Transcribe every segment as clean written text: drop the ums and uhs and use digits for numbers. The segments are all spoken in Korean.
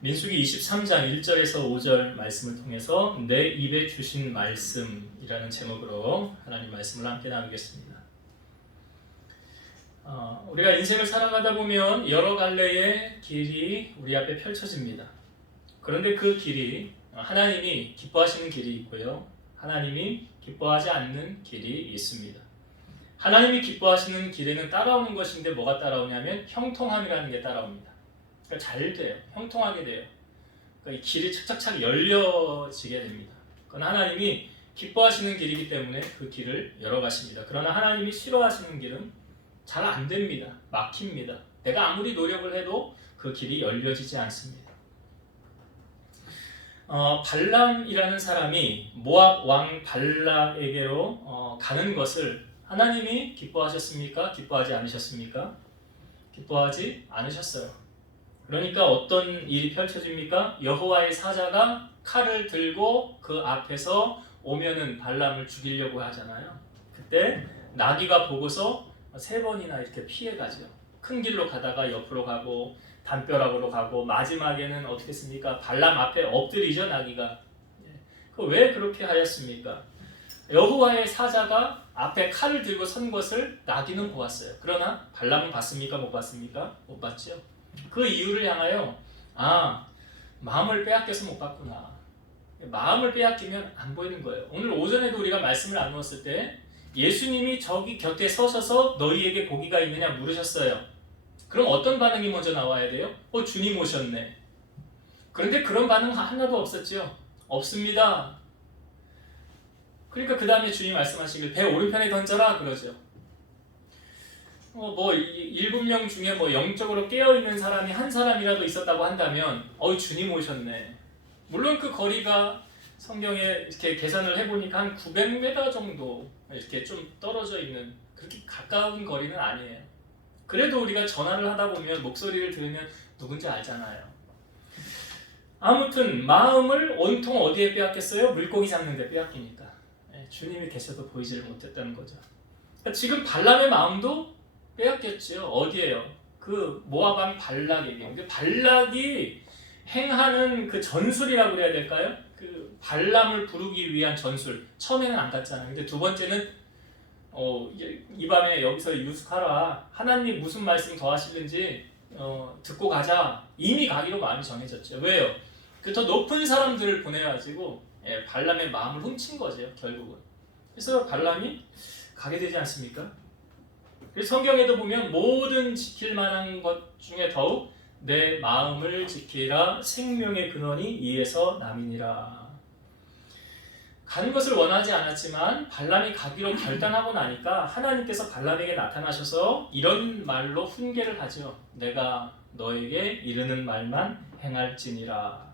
민수기 23장 1절에서 5절 말씀을 통해서 내 입에 주신 말씀이라는 제목으로 하나님 말씀을 함께 나누겠습니다. 우리가 인생을 살아가다 보면 여러 갈래의 길이 우리 앞에 펼쳐집니다. 그런데 그 길이 하나님이 기뻐하시는 길이 있고요, 하나님이 기뻐하지 않는 길이 있습니다. 하나님이 기뻐하시는 길에는 따라오는 것인데 뭐가 따라오냐면 형통함이라는 게 따라옵니다. 그러니까 잘 돼요. 형통하게 돼요. 그러니까 이 길이 착착착 열려지게 됩니다. 그건 하나님이 기뻐하시는 길이기 때문에 그 길을 열어가십니다. 그러나 하나님이 싫어하시는 길은 잘 안 됩니다. 막힙니다. 내가 아무리 노력을 해도 그 길이 열려지지 않습니다. 발람이라는 사람이 모압 왕 발락에게로 가는 것을 하나님이 기뻐하셨습니까? 기뻐하지 않으셨습니까? 기뻐하지 않으셨어요. 그러니까 어떤 일이 펼쳐집니까? 여호와의 사자가 칼을 들고 그 앞에서 오면은 발람을 죽이려고 하잖아요. 그때 나귀가 보고서 3번이나 이렇게 피해가죠. 큰 길로 가다가 옆으로 가고 담벼락으로 가고 마지막에는 어떻게 했습니까? 발람 앞에 엎드리죠, 나귀가. 왜 그렇게 하였습니까? 여호와의 사자가 앞에 칼을 들고 선 것을 나귀는 보았어요. 그러나 발람은 봤습니까? 못 봤습니까? 못 봤죠. 그 이유를 향하여 마음을 빼앗겨서 못 봤구나. 마음을 빼앗기면 안 보이는 거예요. 오늘 오전에도 우리가 말씀을 나누었을 때 예수님이 저기 곁에 서셔서 너희에게 고기가 있느냐 물으셨어요. 그럼 어떤 반응이 먼저 나와야 돼요? 주님 오셨네. 그런데 그런 반응 하나도 없었죠. 없습니다. 그러니까 그 다음에 주님 말씀하시길 배 오른편에 던져라 그러죠. 7명 중에 영적으로 깨어있는 사람이 한 사람이라도 있었다고 한다면 주님 오셨네. 물론 그 거리가 성경에 이렇게 계산을 해보니까 한 900m 정도 이렇게 좀 떨어져 있는, 그렇게 가까운 거리는 아니에요. 그래도 우리가 전화를 하다 보면 목소리를 들으면 누군지 알잖아요. 아무튼 마음을 온통 어디에 빼앗겼어요? 물고기 잡는 데 빼앗기니까. 주님이 계셔도 보이지를 못했다는 거죠. 그러니까 지금 발람의 마음도 빼앗겼죠. 어디에요? 그 모압 왕 발락에게. 근데 발락이 행하는 그 전술이라고 그래야 될까요? 그 발람을 부르기 위한 전술. 처음에는 안 갔잖아요. 근데 두 번째는 이 밤에 여기서 유숙하라. 하나님이 무슨 말씀 더 하시는지 듣고 가자. 이미 가기로 마음이 정해졌죠. 왜요? 그 더 높은 사람들을 보내가지고 발람의 마음을 훔친 거죠, 결국은. 그래서 발람이 가게 되지 않습니까? 그래서 성경에도 보면 모든 지킬 만한 것 중에 더욱 내 마음을 지키라. 생명의 근원이 이에서 남이니라. 가는 것을 원하지 않았지만 발람이 가기로 결단하고 나니까 하나님께서 발람에게 나타나셔서 이런 말로 훈계를 하죠. 내가 너에게 이르는 말만 행할지니라.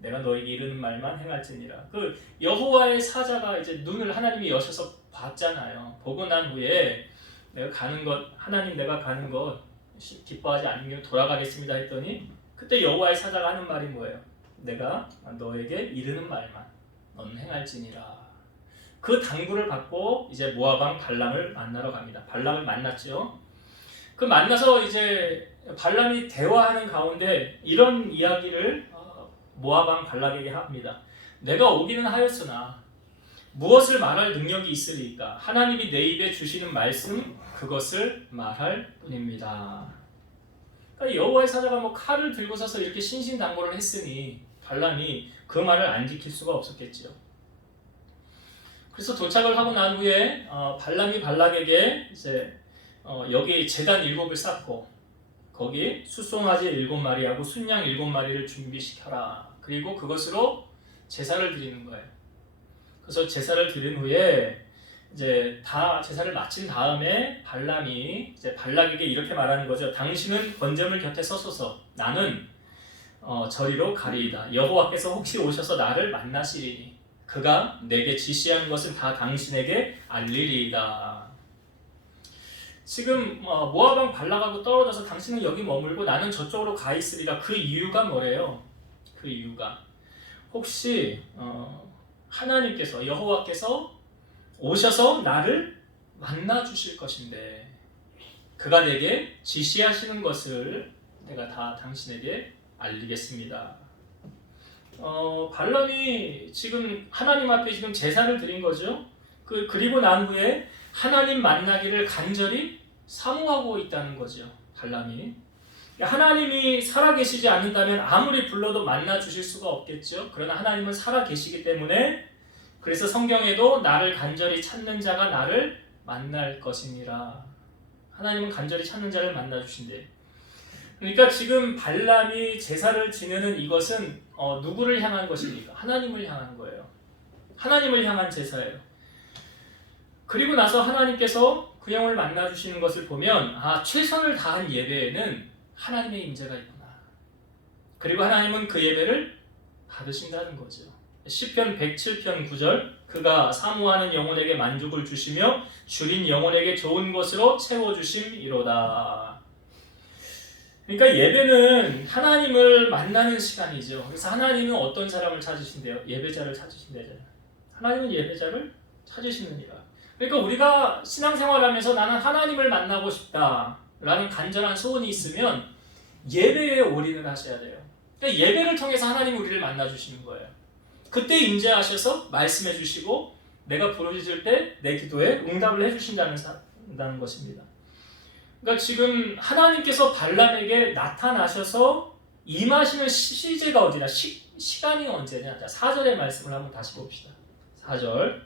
내가 너에게 이르는 말만 행할지니라. 그 여호와의 사자가 이제 눈을 하나님이 여셔서 봤잖아요. 보고 난 후에 내가 가는 것, 하나님 내가 가는 것 기뻐하지 않으면 돌아가겠습니다 했더니 그때 여호와의 사자가 하는 말이 뭐예요? 내가 너에게 이르는 말만 너는 행할지니라. 그 당부를 받고 이제 모압 왕 발람을 만나러 갑니다. 발람을 만났죠. 그 만나서 이제 발람이 대화하는 가운데 이런 이야기를 모압 왕 발락에게 합니다. 내가 오기는 하였으나 무엇을 말할 능력이 있으리까? 하나님이 내 입에 주시는 말씀 그것을 말할 뿐입니다. 그러니까 여호와의 사자가 칼을 들고 서서 이렇게 신신당부를 했으니 발람이 그 말을 안 지킬 수가 없었겠죠. 그래서 도착을 하고 난 후에 발람이 발락에게 이제 여기 제단 7을 쌓고 거기 숫송아지 7마리하고 순양 7마리를 준비시켜라. 그리고 그것으로 제사를 드리는 거예요. 그래서 제사를 드린 후에 이제 다 제사를 마친 다음에 발람이 이제 발락에게 이렇게 말하는 거죠. 당신은 번제물 곁에 서소서. 나는 저리로 가리이다. 여호와께서 혹시 오셔서 나를 만나시리니 그가 내게 지시한 것은 다 당신에게 알리리이다. 지금 모압 왕 발락하고 떨어져서 당신은 여기 머물고 나는 저쪽으로 가 있으리라. 그 이유가 뭐래요? 그 이유가 혹시 하나님께서 여호와께서 오셔서 나를 만나 주실 것인데 그가 내게 지시하시는 것을 내가 다 당신에게 알리겠습니다. 발람이 지금 하나님 앞에 지금 제사를 드린 거죠. 그리고 난 후에 하나님 만나기를 간절히 사모하고 있다는 거죠. 발람이. 하나님이 살아계시지 않는다면 아무리 불러도 만나 주실 수가 없겠죠. 그러나 하나님은 살아계시기 때문에 그래서 성경에도 나를 간절히 찾는 자가 나를 만날 것이니라. 하나님은 간절히 찾는 자를 만나 주신대. 그러니까 지금 발람이 제사를 지내는 이것은 누구를 향한 것입니까? 하나님을 향한 거예요. 하나님을 향한 제사예요. 그리고 나서 하나님께서 그 영을 만나 주시는 것을 보면 최선을 다한 예배에는 하나님의 임재가 있구나. 그리고 하나님은 그 예배를 받으신다는 거죠. 시편 107편 9절 그가 사모하는 영혼에게 만족을 주시며 줄인 영혼에게 좋은 것으로 채워주심이로다. 그러니까 예배는 하나님을 만나는 시간이죠. 그래서 하나님은 어떤 사람을 찾으신대요? 예배자를 찾으신대요. 하나님은 예배자를 찾으시느니라. 그러니까 우리가 신앙생활하면서 나는 하나님을 만나고 싶다라는 간절한 소원이 있으면 예배에 올인을 하셔야 돼요. 그러니까 예배를 통해서 하나님이 우리를 만나주시는 거예요. 그때 임재하셔서 말씀해 주시고 내가 부르짖을 때 내 기도에 응답을 해주신다는 것입니다. 그러니까 지금 하나님께서 발람에게 나타나셔서 임하시는 시제가 어디냐? 시간이 언제냐? 자, 4절의 말씀을 한번 다시 봅시다. 4절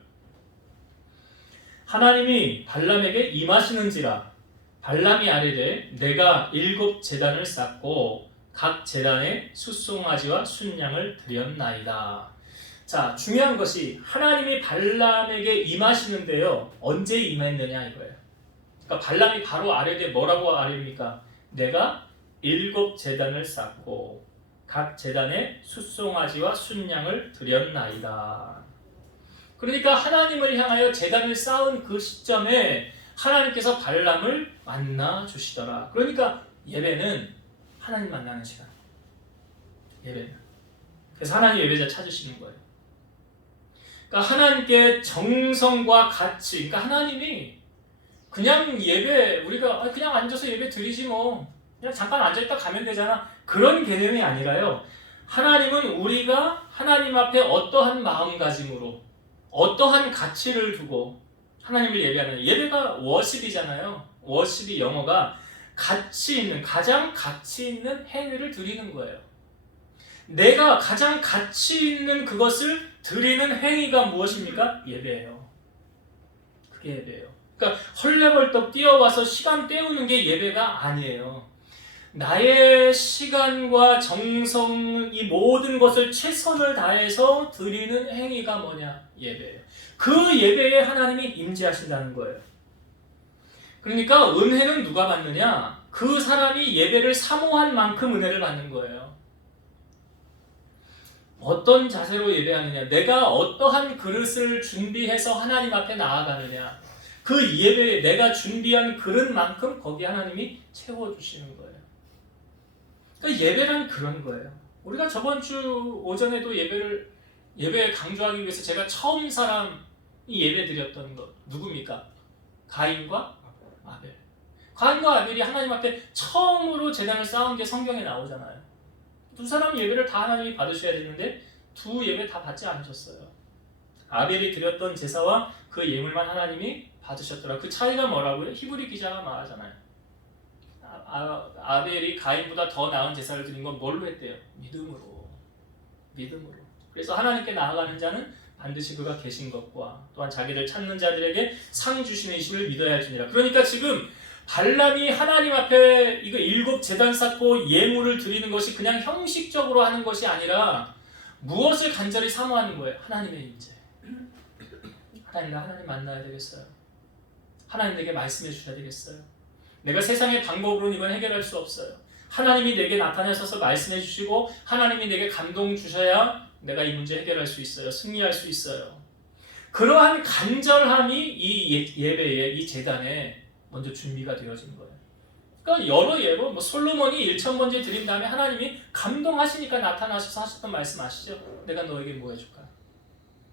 하나님이 발람에게 임하시는지라 발람이 아뢰되 내가 7 제단을 쌓고 각 제단에 숫송아지와 순양을 드렸나이다. 자, 중요한 것이 하나님이 발람에게 임하시는데요. 언제 임했느냐 이거예요. 그러니까 발람이 바로 아뢰되 뭐라고 아뢰입니까? 내가 7 제단을 쌓고 각 제단에 숫송아지와 순양을 드렸나이다. 그러니까 하나님을 향하여 제단을 쌓은 그 시점에 하나님께서 발람을 만나 주시더라. 그러니까 예배는 하나님 만나는 시간. 예배는. 그래서 하나님 예배자 찾으시는 거예요. 그러니까 하나님께 정성과 가치. 그러니까 하나님이 그냥 예배 우리가 그냥 앉아서 예배 드리지 뭐 그냥 잠깐 앉아있다 가면 되잖아. 그런 개념이 아니라요. 하나님은 우리가 하나님 앞에 어떠한 마음가짐으로 어떠한 가치를 두고 하나님을 예배하는 예배가 워십이잖아요. 워십이 영어가 가치 있는 가장 가치 있는 행위를 드리는 거예요. 내가 가장 가치 있는 그것을 드리는 행위가 무엇입니까? 예배예요. 그게 예배예요. 그러니까 헐레벌떡 뛰어와서 시간 때우는 게 예배가 아니에요. 나의 시간과 정성 이 모든 것을 최선을 다해서 드리는 행위가 뭐냐? 예배예요. 그 예배에 하나님이 임재하신다는 거예요. 그러니까 은혜는 누가 받느냐? 그 사람이 예배를 사모한 만큼 은혜를 받는 거예요. 어떤 자세로 예배하느냐? 내가 어떠한 그릇을 준비해서 하나님 앞에 나아가느냐? 그 예배에 내가 준비한 그릇만큼 거기 하나님이 채워주시는 거예요. 그러니까 예배란 그런 거예요. 우리가 저번 주 오전에도 예배 강조하기 위해서 제가 처음 사람이 예배 드렸던 것 누굽니까? 가인과 아벨. 가인과 아벨이 하나님 앞에 처음으로 제단을 쌓은 게 성경에 나오잖아요. 두 사람 예배를 다 하나님이 받으셔야 되는데 두 예배 다 받지 않으셨어요. 아벨이 드렸던 제사와 그 예물만 하나님이 받으셨더라. 그 차이가 뭐라고요? 히브리 기자가 말하잖아요. 아벨이 가인보다 더 나은 제사를 드린 건 뭘로 했대요? 믿음으로. 그래서 하나님께 나아가는 자는 반드시 그가 계신 것과 또한 자기를 찾는 자들에게 상 주시는 이심을 믿어야 할지니라. 그러니까 지금 발람이 하나님 앞에 이거 7 제단 쌓고 예물을 드리는 것이 그냥 형식적으로 하는 것이 아니라 무엇을 간절히 사모하는 거예요? 하나님의 임재. 하나님 만나야 되겠어요. 하나님 내게 말씀해 주셔야 되겠어요. 내가 세상의 방법으로는 이건 해결할 수 없어요. 하나님이 내게 나타나셔서 말씀해 주시고 하나님이 내게 감동 주셔야 내가 이 문제 해결할 수 있어요. 승리할 수 있어요. 그러한 간절함이 이 예배에, 이 제단에 먼저 준비가 되어진 거예요. 그러니까 여러 예로 솔로몬이 1000번째 드린 다음에 하나님이 감동하시니까 나타나셔서 하셨던 말씀 아시죠? 내가 너에게 뭐 해줄까?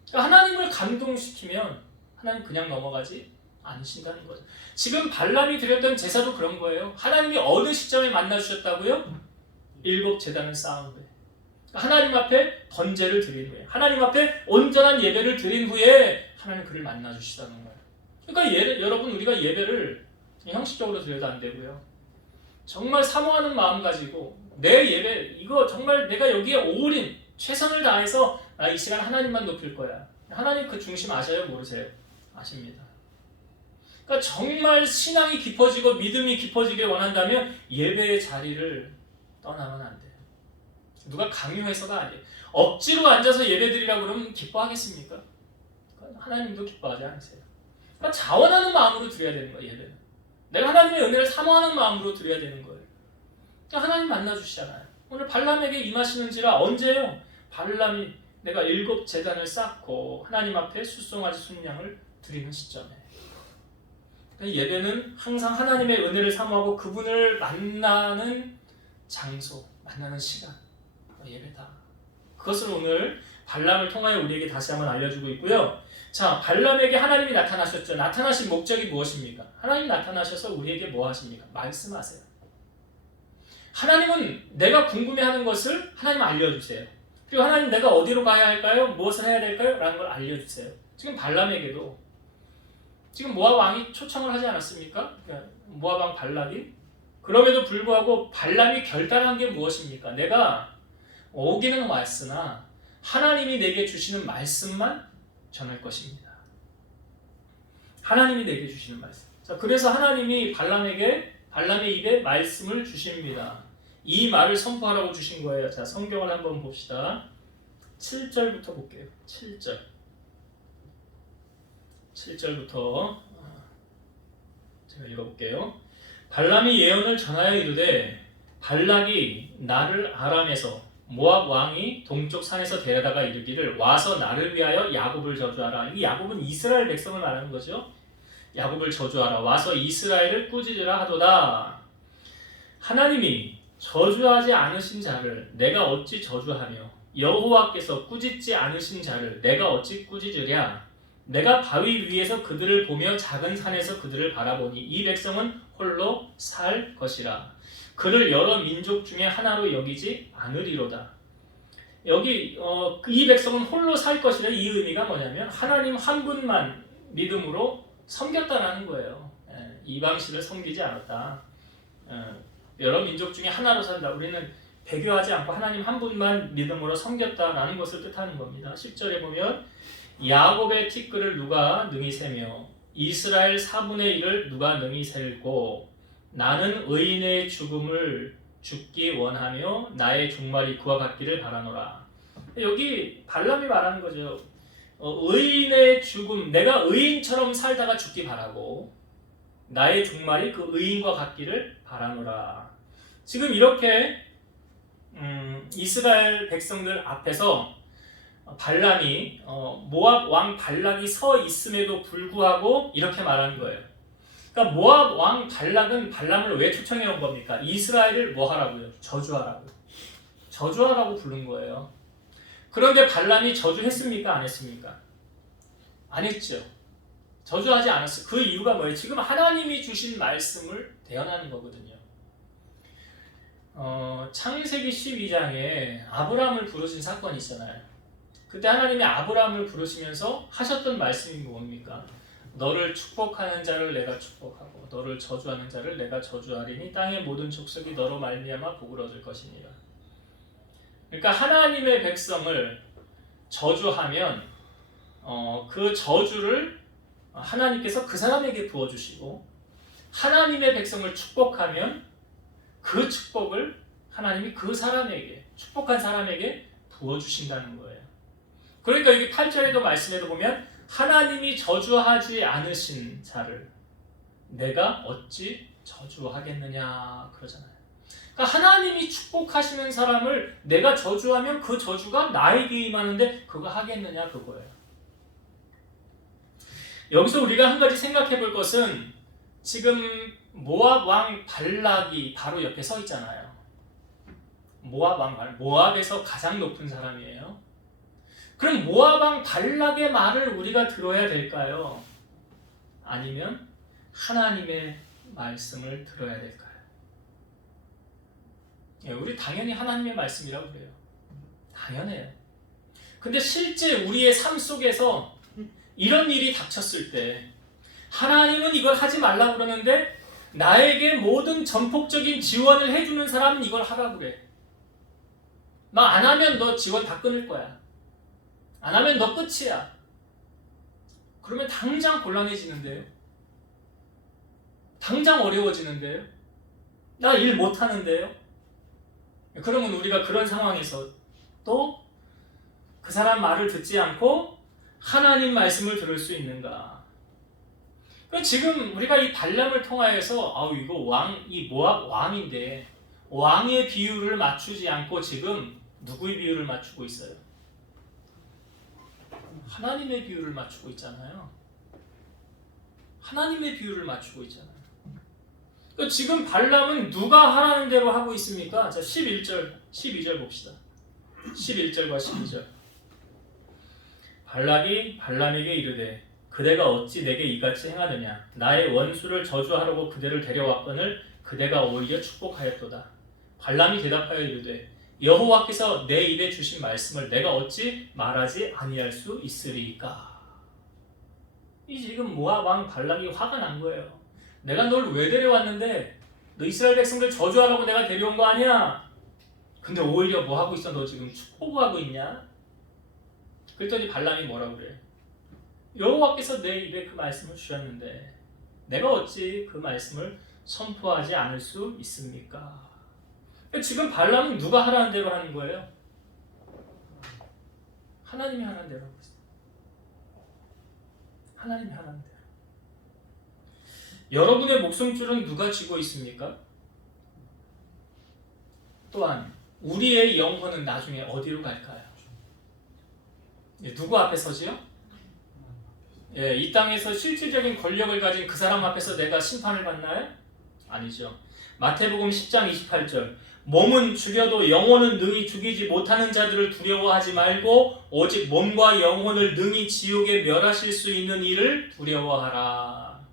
그러니까 하나님을 감동시키면 하나님 그냥 넘어가지 않으신다는 거죠. 지금 발람이 드렸던 제사도 그런 거예요. 하나님이 어느 시점에 만나주셨다고요? 일곱 제단을 쌓은 후에 하나님 앞에 번제를 드린 후에 하나님 앞에 온전한 예배를 드린 후에 하나님 그를 만나 주시다는 거예요. 그러니까 여러분 우리가 예배를 형식적으로 드려도 안 되고요. 정말 사모하는 마음 가지고 내 예배 이거 정말 내가 여기에 올인 최선을 다해서 이 시간 하나님만 높일 거야. 하나님 그 중심 아셔요? 모르세요? 아십니다. 그러니까 정말 신앙이 깊어지고 믿음이 깊어지길 원한다면 예배의 자리를 떠나면 안 돼요. 누가 강요해서가 아니에요. 억지로 앉아서 예배드리라고 그러면 기뻐하겠습니까? 하나님도 기뻐하지 않으세요. 그러니까 자원하는 마음으로 드려야 되는 거예요. 예배는. 내가 하나님의 은혜를 사모하는 마음으로 드려야 되는 거예요. 그러니까 하나님 만나주시잖아요. 오늘 발람에게 임하시는지라 언제요? 발람이 내가 일곱 제단을 쌓고 하나님 앞에 숫송아지 순양을 드리는 시점에 예배는 항상 하나님의 은혜를 사모하고 그분을 만나는 장소, 만나는 시간, 예배다. 그것을 오늘 발람을 통하여 우리에게 다시 한번 알려주고 있고요. 자, 발람에게 하나님이 나타나셨죠. 나타나신 목적이 무엇입니까? 하나님 나타나셔서 우리에게 뭐 하십니까? 말씀하세요. 하나님은 내가 궁금해하는 것을 하나님 알려주세요. 그리고 하나님 내가 어디로 가야 할까요? 무엇을 해야 될까요? 라는 걸 알려주세요. 지금 발람에게도 지금 모압 왕이 초청을 하지 않았습니까? 모압 왕 발락이. 그럼에도 불구하고 발람이 결단한 게 무엇입니까? 내가 오기는 왔으나 하나님이 내게 주시는 말씀만 전할 것입니다. 하나님이 내게 주시는 말씀. 자, 그래서 하나님이 발람의 입에 말씀을 주십니다. 이 말을 선포하라고 주신 거예요. 자, 성경을 한번 봅시다. 7절부터 볼게요. 7절부터 제가 읽어볼게요. 발람이 예언을 전하여 이르되 발락이 나를 아람에서 모압 왕이 동쪽 산에서 데려다가 이르기를 와서 나를 위하여 야곱을 저주하라. 이 야곱은 이스라엘 백성을 말하는 거죠. 야곱을 저주하라. 와서 이스라엘을 꾸짖으라 하도다. 하나님이 저주하지 않으신 자를 내가 어찌 저주하며 여호와께서 꾸짖지 않으신 자를 내가 어찌 꾸짖으랴. 내가 바위 위에서 그들을 보며 작은 산에서 그들을 바라보니 이 백성은 홀로 살 것이라. 그를 여러 민족 중에 하나로 여기지 않으리로다. 여기 이 백성은 홀로 살 것이라. 이 의미가 뭐냐면 하나님 한 분만 믿음으로 섬겼다라는 거예요. 이방신을 섬기지 않았다. 여러 민족 중에 하나로 산다. 우리는 배교하지 않고 하나님 한 분만 믿음으로 섬겼다라는 것을 뜻하는 겁니다. 10절에 보면 야곱의 티끌을 누가 능히 세며 이스라엘 4분의 1을 누가 능히 셀고 나는 의인의 죽음을 죽기 원하며 나의 종말이 그와 같기를 바라노라. 여기 발람이 말하는 거죠. 의인의 죽음, 내가 의인처럼 살다가 죽기 바라고 나의 종말이 그 의인과 같기를 바라노라. 지금 이렇게 이스라엘 백성들 앞에서 발람이 모압 왕 발락이 서 있음에도 불구하고 이렇게 말하는 거예요. 그러니까 모압 왕 발락은 발람을 왜 초청해 온 겁니까? 이스라엘을 뭐 하라고요? 저주하라고. 저주하라고 부른 거예요. 그런데 발람이 저주했습니까? 안 했습니까? 안 했죠. 저주하지 않았어요. 그 이유가 뭐예요? 지금 하나님이 주신 말씀을 대언하는 거거든요. 창세기 12장에 아브라함을 부르신 사건이 있잖아요. 그때 하나님이 아브라함을 부르시면서 하셨던 말씀이 뭡니까? 너를 축복하는 자를 내가 축복하고 너를 저주하는 자를 내가 저주하리니 땅의 모든 족속이 너로 말미암아 복을 얻을 것이니라. 그러니까 하나님의 백성을 저주하면 그 저주를 하나님께서 그 사람에게 부어주시고 하나님의 백성을 축복하면 그 축복을 하나님이 그 사람에게 축복한 사람에게 부어주신다는 거예요. 그러니까 여기 8절에도 말씀에도 보면 하나님이 저주하지 않으신 자를 내가 어찌 저주하겠느냐 그러잖아요. 그러니까 하나님이 축복하시는 사람을 내가 저주하면 그 저주가 나에게 임하는데 그거 하겠느냐 그거예요. 여기서 우리가 한 가지 생각해 볼 것은 지금 모압 왕 발락이 바로 옆에 서 있잖아요. 모압 왕 발락, 모압에서 가장 높은 사람이에요. 그럼 모압 왕 발락의 말을 우리가 들어야 될까요? 아니면 하나님의 말씀을 들어야 될까요? 우리 당연히 하나님의 말씀이라고 그래요. 당연해요. 근데 실제 우리의 삶 속에서 이런 일이 닥쳤을 때 하나님은 이걸 하지 말라고 그러는데 나에게 모든 전폭적인 지원을 해주는 사람은 이걸 하라고 그래. 너 안 하면 너 지원 다 끊을 거야. 안 하면 너 끝이야. 그러면 당장 곤란해지는데요. 당장 어려워지는데요. 나 일 못하는데요. 그러면 우리가 그런 상황에서 또 그 사람 말을 듣지 않고 하나님 말씀을 들을 수 있는가? 지금 우리가 이 발람을 통하여서 이거 이 모압 왕인데 왕의 비유를 맞추지 않고 지금 누구의 비유를 맞추고 있어요? 하나님의 비유를 맞추고 있잖아요. 하나님의 비유를 맞추고 있잖아요. 지금 발람은 누가 하라는 대로 하고 있습니까? 자, 11절, 12절 봅시다. 11절과 12절. 발락이 발람에게 이르되 그대가 어찌 내게 이같이 행하느냐? 나의 원수를 저주하려고 그대를 데려왔거늘 그대가 오히려 축복하였도다. 발람이 대답하여 이르되 여호와께서 내 입에 주신 말씀을 내가 어찌 말하지 아니할 수 있으리까? 이 지금 모압 왕 발락이 화가 난 거예요. 내가 널 왜 데려왔는데 너 이스라엘 백성들 저주하라고 내가 데려온 거 아니야? 근데 오히려 뭐 하고 있어? 너 지금 축복하고 있냐? 그랬더니 발람이 뭐라고 그래? 여호와께서 내 입에 그 말씀을 주셨는데 내가 어찌 그 말씀을 선포하지 않을 수 있습니까? 지금 발람은 누가 하라는 대로 하는 거예요? 하나님이 하라는 대로 하고 있어요. 하나님이 하라는 대로. 여러분의 목숨줄은 누가 쥐고 있습니까? 또한 우리의 영혼은 나중에 어디로 갈까요? 누구 앞에 서지요? 이 땅에서 실질적인 권력을 가진 그 사람 앞에서 내가 심판을 받나요? 아니죠. 마태복음 10장 28절 몸은 죽여도 영혼은 능히 죽이지 못하는 자들을 두려워하지 말고 오직 몸과 영혼을 능히 지옥에 멸하실 수 있는 이를 두려워하라.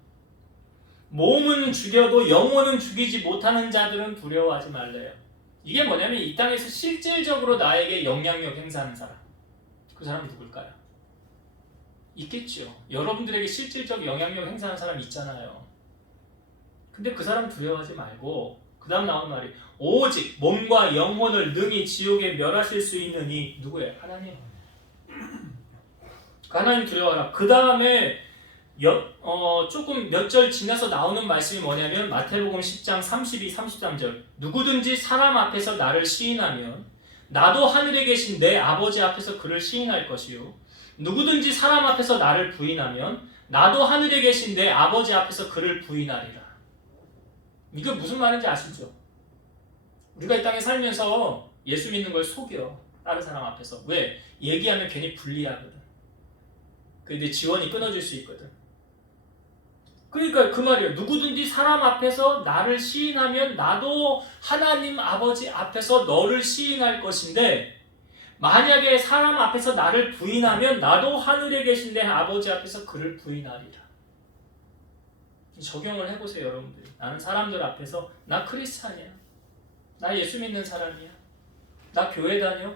몸은 죽여도 영혼은 죽이지 못하는 자들은 두려워하지 말래요. 이게 뭐냐면 이 땅에서 실질적으로 나에게 영향력 행사하는 사람. 그 사람은 누굴까요? 있겠죠. 여러분들에게 실질적 영향력 행사하는 사람 있잖아요. 근데 그 사람 두려워하지 말고 그 다음 나온 말이 오직 몸과 영혼을 능히 지옥에 멸하실 수 있는 이 누구예요? 하나님. 하나님 두려워하라. 그 다음에 조금 몇 절 지나서 나오는 말씀이 뭐냐면 마태복음 10장 32, 33절 누구든지 사람 앞에서 나를 시인하면 나도 하늘에 계신 내 아버지 앞에서 그를 시인할 것이요 누구든지 사람 앞에서 나를 부인하면 나도 하늘에 계신 내 아버지 앞에서 그를 부인하리라. 이게 무슨 말인지 아시죠? 우리가 이 땅에 살면서 예수 믿는 걸 속여. 다른 사람 앞에서. 왜? 얘기하면 괜히 불리하거든. 근데 지원이 끊어질 수 있거든. 그러니까 그 말이에요. 누구든지 사람 앞에서 나를 시인하면 나도 하나님 아버지 앞에서 너를 시인할 것인데 만약에 사람 앞에서 나를 부인하면 나도 하늘에 계신 내 아버지 앞에서 그를 부인하리라. 적용을 해보세요, 여러분들. 나는 사람들 앞에서 나 크리스찬이야. 나 예수 믿는 사람이야. 나 교회 다녀.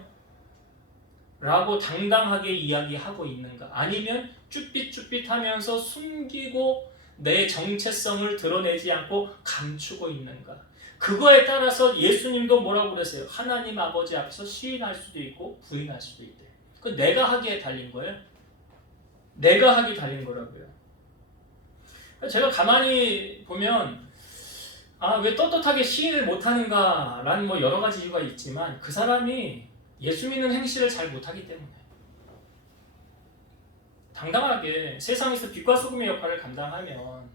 라고 당당하게 이야기하고 있는가? 아니면 쭈삣쭈삣하면서 숨기고 내 정체성을 드러내지 않고 감추고 있는가? 그거에 따라서 예수님도 뭐라고 그러세요? 하나님 아버지 앞에서 시인할 수도 있고 부인할 수도 있대. 그 내가 하기에 달린 거예요. 내가 하기 달린 거라고요. 제가 가만히 보면 왜 떳떳하게 시인을 못하는가 라는 뭐 여러 가지 이유가 있지만 그 사람이 예수 믿는 행실을 잘 못하기 때문에 당당하게 세상에서 빛과 소금의 역할을 감당하면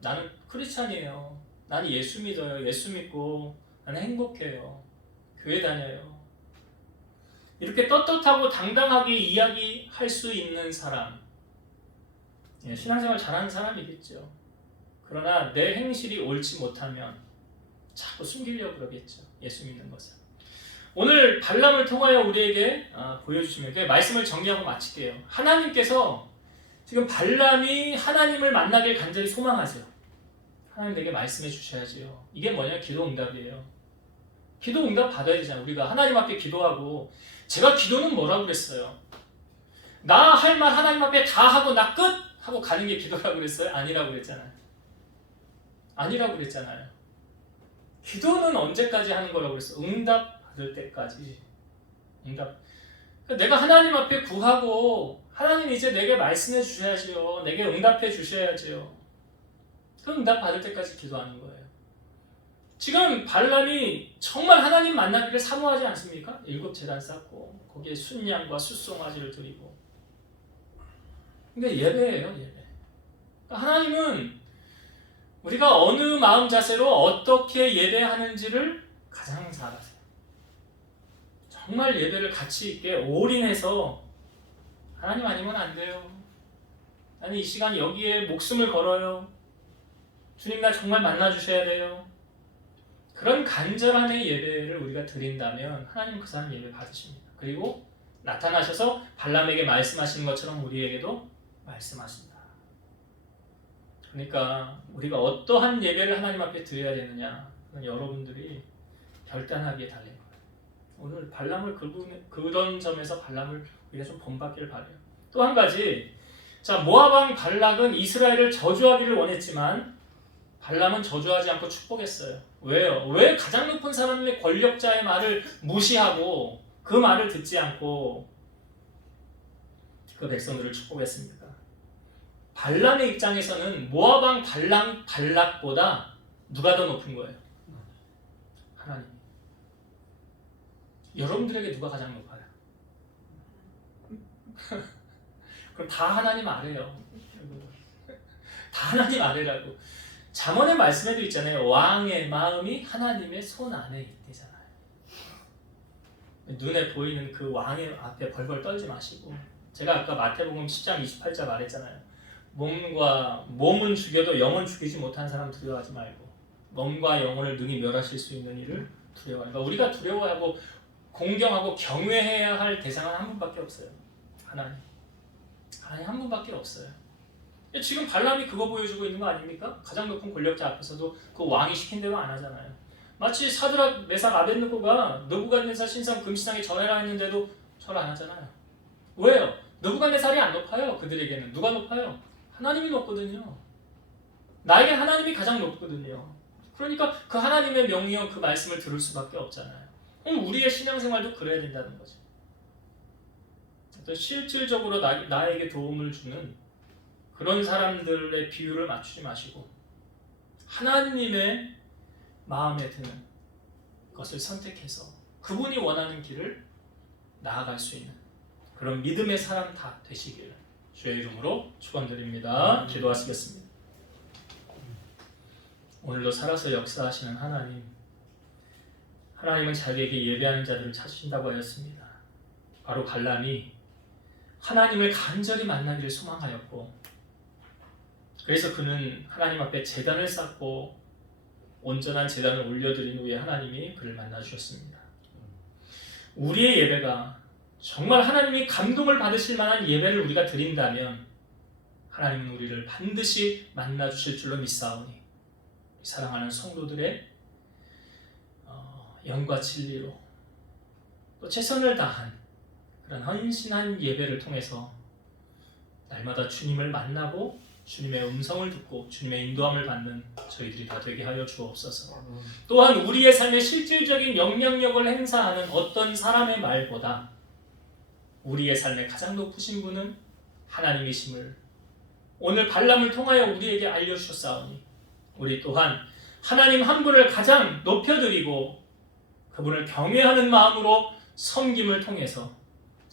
나는 크리스찬이에요. 나는 예수 믿어요. 예수 믿고 나는 행복해요. 교회 다녀요. 이렇게 떳떳하고 당당하게 이야기할 수 있는 사람, 신앙생활 잘하는 사람이겠죠. 그러나 내 행실이 옳지 못하면 자꾸 숨기려고 그러겠죠. 예수 믿는 것을. 오늘 발람을 통하여 우리에게 보여주시면 말씀을 정리하고 마칠게요. 하나님께서 지금 발람이 하나님을 만나길 간절히 소망하죠. 하나님 내게 말씀해 주셔야지요. 이게 뭐냐? 기도 응답이에요. 기도 응답 받아야 되잖아요. 우리가 하나님 앞에 기도하고, 제가 기도는 뭐라고 그랬어요? 나 할 말 하나님 앞에 다 하고 나 끝! 하고 가는 게 기도라고 그랬어요? 아니라고 그랬잖아요. 아니라고 그랬잖아요. 기도는 언제까지 하는 거라고 그랬어요? 응답 받을 때까지. 응답. 내가 하나님 앞에 구하고 하나님 이제 내게 말씀해 주셔야지요. 내게 응답해 주셔야지요. 그 응답 받을 때까지 기도하는 거예요. 지금 발람이 정말 하나님 만나기를 사모하지 않습니까? 7제단 쌓고 거기에 순양과 숫송아지를 드리고. 근데 예배예요, 예배. 하나님은 우리가 어느 마음 자세로 어떻게 예배하는지를 가장 잘 아세요. 정말 예배를 가치 있게 올인해서 하나님 아니면 안 돼요. 나는 이 시간 여기에 목숨을 걸어요. 주님 나 정말 만나주셔야 돼요. 그런 간절한 예배를 우리가 드린다면 하나님 그 사람 예배 받으십니다. 그리고 나타나셔서 발람에게 말씀하시는 것처럼 우리에게도 말씀하신다. 그러니까 우리가 어떠한 예배를 하나님 앞에 드려야 되느냐, 여러분들이 결단하기에 달린 거예요. 오늘 발람을 그런 점에서 발람을 우리가 좀 본받기를 바라요. 또 한 가지, 자, 모압 왕 발락은 이스라엘을 저주하기를 원했지만 발람은 저주하지 않고 축복했어요. 왜요? 왜 가장 높은 사람의 권력자의 말을 무시하고 그 말을 듣지 않고 그 백성들을 축복했습니까? 발람의 입장에서는 모압 왕 발락보다 누가 더 높은 거예요? 하나님. 여러분들에게 누가 가장 높아요? 그럼 다 하나님 아래요. 다 하나님 아래라고. 잠언의 말씀에도 있잖아요. 왕의 마음이 하나님의 손 안에 있대잖아요. 눈에 보이는 그 왕의 앞에 벌벌 떨지 마시고, 제가 아까 마태복음 10장 28절 말했잖아요. 몸은 죽여도 영은 죽이지 못한 사람 두려워하지 말고 몸과 영혼을 능히 멸하실 수 있는 이를 두려워하라. 그러니까 우리가 두려워하고 공경하고 경외해야 할 대상은 한 분밖에 없어요. 하나님. 하나님 한 분밖에 없어요. 지금 발람이 그거 보여주고 있는 거 아닙니까? 가장 높은 권력자 앞에서도 그 왕이 시킨 대로 안 하잖아요. 마치 사드락, 메삭, 아벳느고가 느부갓네살 신상 금시상에 전해라 했는데도 절 안 하잖아요. 왜요? 느부갓네살이 안 높아요. 그들에게는 누가 높아요? 하나님이 높거든요. 나에게 하나님이 가장 높거든요. 그러니까 그 하나님의 명령, 그 말씀을 들을 수밖에 없잖아요. 그럼 우리의 신앙생활도 그래야 된다는 거죠. 실질적으로 나에게 도움을 주는 그런 사람들의 비율을 맞추지 마시고 하나님의 마음에 드는 것을 선택해서 그분이 원하는 길을 나아갈 수 있는 그런 믿음의 사람 다 되시길 주의 이름으로 축원드립니다. 기도하시겠습니다. 오늘도 살아서 역사하시는 하나님, 하나님은 자기에게 예배하는 자들을 찾으신다고 하였습니다. 바로 발람이 하나님을 간절히 만나기를 소망하였고, 그래서 그는 하나님 앞에 제단을 쌓고 온전한 제단을 올려드린 후에 하나님이 그를 만나주셨습니다. 우리의 예배가 정말 하나님이 감동을 받으실 만한 예배를 우리가 드린다면 하나님은 우리를 반드시 만나주실 줄로 믿사오니 사랑하는 성도들의 영과 진리로 또 최선을 다한 그런 헌신한 예배를 통해서 날마다 주님을 만나고 주님의 음성을 듣고 주님의 인도함을 받는 저희들이 다 되게 하여 주옵소서. 또한 우리의 삶에 실질적인 영향력을 행사하는 어떤 사람의 말보다 우리의 삶에 가장 높으신 분은 하나님이심을 오늘 발람을 통하여 우리에게 알려주셨사오니 우리 또한 하나님 한 분을 가장 높여드리고 그분을 경외하는 마음으로 섬김을 통해서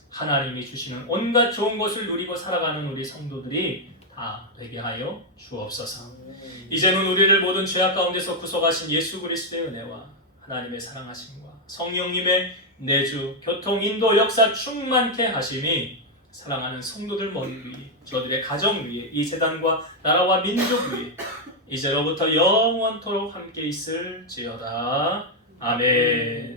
하나님이 주시는 온갖 좋은 것을 누리고 살아가는 우리 성도들이 다 되게 하여 주옵소서. 이제는 우리를 모든 죄악 가운데서 구속하신 예수 그리스도의 은혜와 하나님의 사랑하심과 성령님의 내주, 교통, 인도, 역사 충만케 하심이 사랑하는 성도들 머리 위에, 저들의 가정 위에, 이 세상과 나라와 민족 위에 이제로부터 영원토록 함께 있을지어다. 아멘.